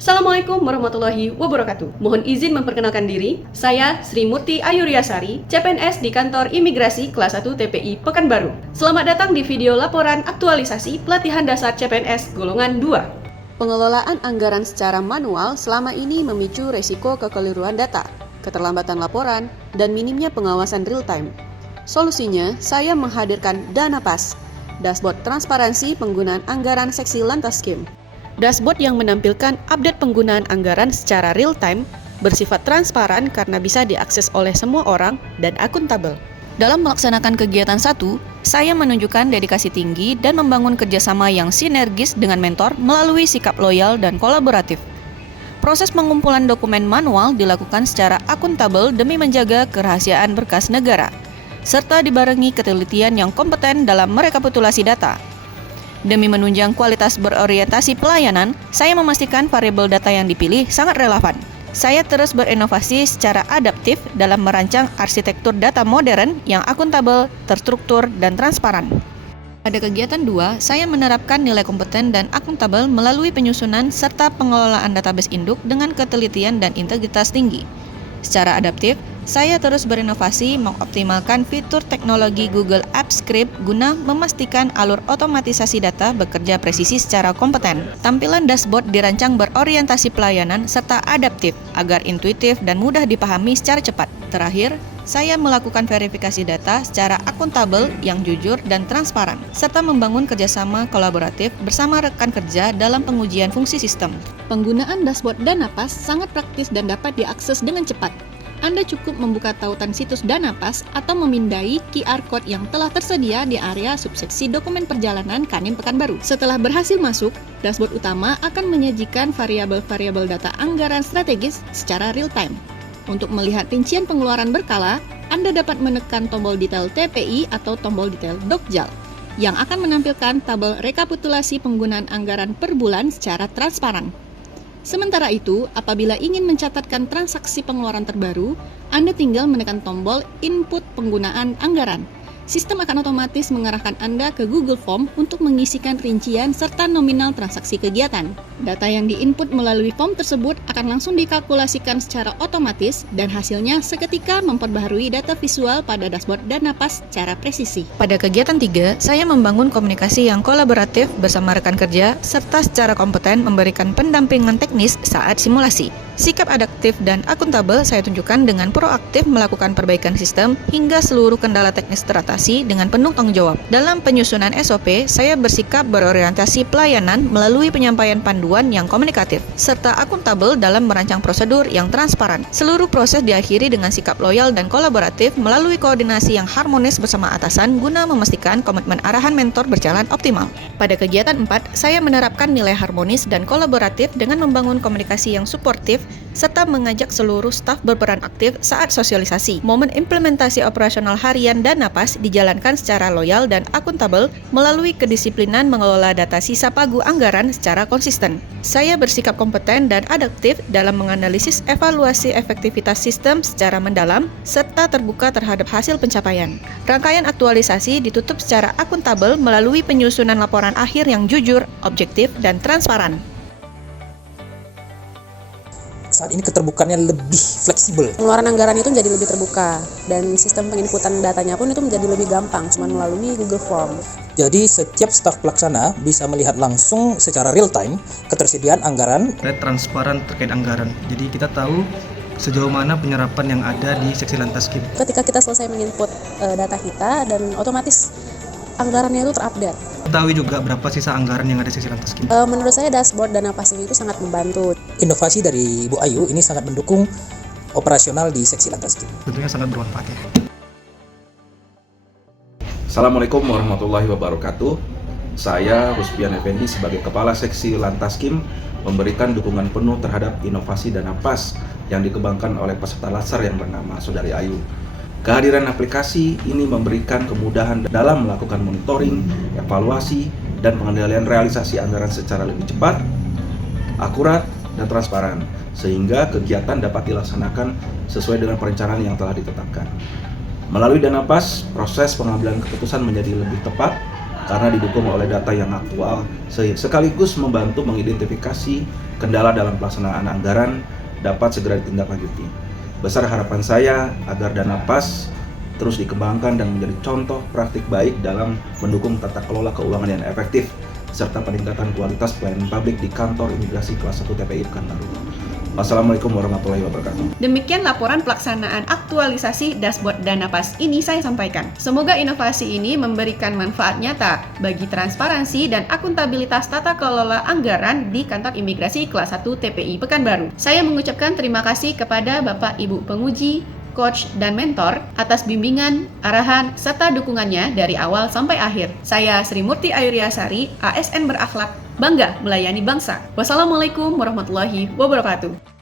Assalamualaikum warahmatullahi wabarakatuh. Mohon izin memperkenalkan diri. Saya Sri Murti Ayuryasari, CPNS di Kantor Imigrasi Kelas 1 TPI Pekanbaru. Selamat datang di video laporan aktualisasi pelatihan dasar CPNS golongan 2. Pengelolaan anggaran secara manual selama ini memicu resiko kekeliruan data, keterlambatan laporan, dan minimnya pengawasan real time. Solusinya, saya menghadirkan DanaPass, dashboard transparansi penggunaan anggaran seksi lantas Skim. Dashboard yang menampilkan update penggunaan anggaran secara real time, bersifat transparan karena bisa diakses oleh semua orang dan akuntabel. Dalam melaksanakan kegiatan 1, saya menunjukkan dedikasi tinggi dan membangun kerjasama yang sinergis dengan mentor melalui sikap loyal dan kolaboratif. Proses pengumpulan dokumen manual dilakukan secara akuntabel demi menjaga kerahasiaan berkas negara, serta dibarengi ketelitian yang kompeten dalam merekapitulasi data. Demi menunjang kualitas berorientasi pelayanan, saya memastikan variabel data yang dipilih sangat relevan. Saya terus berinovasi secara adaptif dalam merancang arsitektur data modern yang akuntabel, terstruktur, dan transparan. Pada kegiatan 2, saya menerapkan nilai kompeten dan akuntabel melalui penyusunan serta pengelolaan database induk dengan ketelitian dan integritas tinggi. Secara adaptif, saya terus berinovasi mengoptimalkan fitur teknologi Google Apps Script guna memastikan alur otomatisasi data bekerja presisi secara kompeten. Tampilan dashboard dirancang berorientasi pelayanan serta adaptif agar intuitif dan mudah dipahami secara cepat. Terakhir, saya melakukan verifikasi data secara akuntabel yang jujur dan transparan, serta membangun kerjasama kolaboratif bersama rekan kerja dalam pengujian fungsi sistem. Penggunaan dashboard DanaPass sangat praktis dan dapat diakses dengan cepat. Anda cukup membuka tautan situs DanaPass atau memindai QR Code yang telah tersedia di area subseksi dokumen perjalanan Kanwil Pekanbaru. Setelah berhasil masuk, dashboard utama akan menyajikan variabel-variabel data anggaran strategis secara real-time. Untuk melihat rincian pengeluaran berkala, Anda dapat menekan tombol detail TPI atau tombol detail Dokjal yang akan menampilkan tabel rekapitulasi penggunaan anggaran per bulan secara transparan. Sementara itu, apabila ingin mencatatkan transaksi pengeluaran terbaru, Anda tinggal menekan tombol input penggunaan anggaran. Sistem akan otomatis mengarahkan Anda ke Google Form untuk mengisikan rincian serta nominal transaksi kegiatan. Data yang diinput melalui form tersebut akan langsung dikalkulasikan secara otomatis dan hasilnya seketika memperbaharui data visual pada dashboard DanaPass secara presisi. Pada kegiatan 3, saya membangun komunikasi yang kolaboratif bersama rekan kerja serta secara kompeten memberikan pendampingan teknis saat simulasi. Sikap adaptif dan akuntabel saya tunjukkan dengan proaktif melakukan perbaikan sistem hingga seluruh kendala teknis teratasi dengan penuh tanggung jawab. Dalam penyusunan SOP, saya bersikap berorientasi pelayanan melalui penyampaian panduan yang komunikatif, serta akuntabel dalam merancang prosedur yang transparan. Seluruh proses diakhiri dengan sikap loyal dan kolaboratif melalui koordinasi yang harmonis bersama atasan guna memastikan komitmen arahan mentor berjalan optimal. Pada kegiatan 4, saya menerapkan nilai harmonis dan kolaboratif dengan membangun komunikasi yang suportif serta mengajak seluruh staf berperan aktif saat sosialisasi. Momen implementasi operasional harian DanaPass dijalankan secara loyal dan akuntabel melalui kedisiplinan mengelola data sisa pagu anggaran secara konsisten. Saya bersikap kompeten dan adaptif dalam menganalisis evaluasi efektivitas sistem secara mendalam serta terbuka terhadap hasil pencapaian. Rangkaian aktualisasi ditutup secara akuntabel melalui penyusunan laporan akhir yang jujur, objektif, dan transparan. Saat ini keterbukaannya lebih fleksibel. Pengeluaran anggaran itu menjadi lebih terbuka dan sistem penginputan datanya pun itu menjadi lebih gampang, cuma melalui Google Form. Jadi setiap staf pelaksana bisa melihat langsung secara real time ketersediaan anggaran. Transparan terkait anggaran. Jadi kita tahu sejauh mana penyerapan yang ada di seksi lantas Skim. Ketika kita selesai menginput data kita dan otomatis anggarannya itu terupdate. Ketahui juga berapa sisa anggaran yang ada di seksi lantas Skim. Menurut saya dashboard DanaPass itu sangat membantu. Inovasi dari Bu Ayu ini sangat mendukung operasional di seksi lantas Skim. Tentunya sangat bermanfaat ya. Assalamualaikum warahmatullahi wabarakatuh. Saya Rusbian Effendi sebagai Kepala Seksi Lantas Skim memberikan dukungan penuh terhadap inovasi DanaPass yang dikembangkan oleh peserta laser yang bernama Saudari Ayu. Kehadiran aplikasi ini memberikan kemudahan dalam melakukan monitoring, evaluasi, dan pengendalian realisasi anggaran secara lebih cepat, akurat, dan transparan, sehingga kegiatan dapat dilaksanakan sesuai dengan perencanaan yang telah ditetapkan. Melalui DanaPass, proses pengambilan keputusan menjadi lebih tepat, karena didukung oleh data yang aktual sekaligus membantu mengidentifikasi kendala dalam pelaksanaan anggaran dapat segera ditindaklanjuti. Besar harapan saya agar dana PAS terus dikembangkan dan menjadi contoh praktik baik dalam mendukung tata kelola keuangan yang efektif serta peningkatan kualitas pelayanan publik di kantor imigrasi kelas 1 TPI Pekanbaru. Wassalamualaikum warahmatullahi wabarakatuh. Demikian laporan pelaksanaan aktualisasi dashboard dana PAS ini saya sampaikan. Semoga inovasi ini memberikan manfaat nyata bagi transparansi dan akuntabilitas tata kelola anggaran di kantor imigrasi kelas 1 TPI Pekanbaru. Saya mengucapkan terima kasih kepada Bapak Ibu penguji, coach, dan mentor atas bimbingan, arahan, serta dukungannya dari awal sampai akhir. Saya Sri Murti Ayuryasari, ASN berakhlak, bangga melayani bangsa. Wassalamualaikum warahmatullahi wabarakatuh.